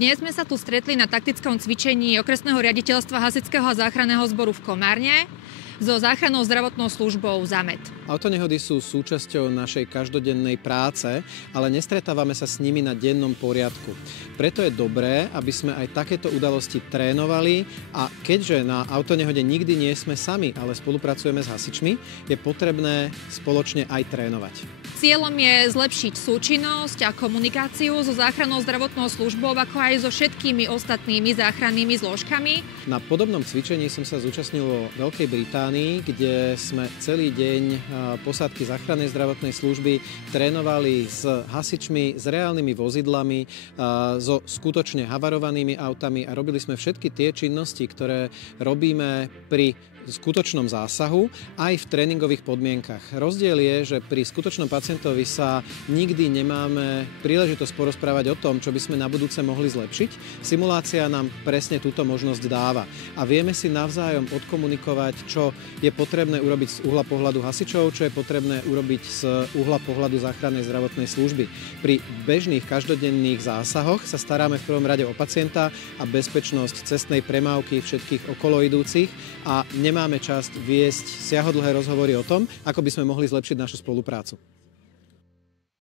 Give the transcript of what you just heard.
Dnes sme sa tu stretli na taktickom cvičení okresného riaditeľstva Hasičského a záchranného zboru v Komárne so záchrannou zdravotnou službou ZAMED. Autonehody sú súčasťou našej každodennej práce, ale nestretávame sa s nimi na dennom poriadku. Preto je dobré, aby sme aj takéto udalosti trénovali a keďže na autonehode nikdy nie sme sami, ale spolupracujeme s hasičmi, je potrebné spoločne aj trénovať. Cieľom je zlepšiť súčinnosť a komunikáciu so záchrannou zdravotnou službou, ako aj so všetkými ostatnými záchrannými zložkami. Na podobnom cvičení som sa zúčastnil vo Veľkej Británii, kde sme celý deň posádky záchrannej zdravotnej služby trénovali s hasičmi, s reálnymi vozidlami, so skutočne havarovanými autami a robili sme všetky tie činnosti, ktoré robíme pri skutočnom zásahu aj v tréningových podmienkach. Rozdiel je, že pri skutočnom pacientovi sa nikdy nemáme príležitosť porozprávať o tom, čo by sme na budúce mohli zlepšiť. Simulácia nám presne túto možnosť dáva a vieme si navzájom odkomunikovať, čo je potrebné urobiť z uhla pohľadu hasičov, čo je potrebné urobiť z uhla pohľadu záchrannej zdravotnej služby. Pri bežných každodenných zásahoch sa staráme v prvom rade o pacienta a bezpečnosť cestnej premávky všetkých okoloidúcich a nemáme čas viesť siahodlhé rozhovory o tom, ako by sme mohli zlepšiť našu spoluprácu.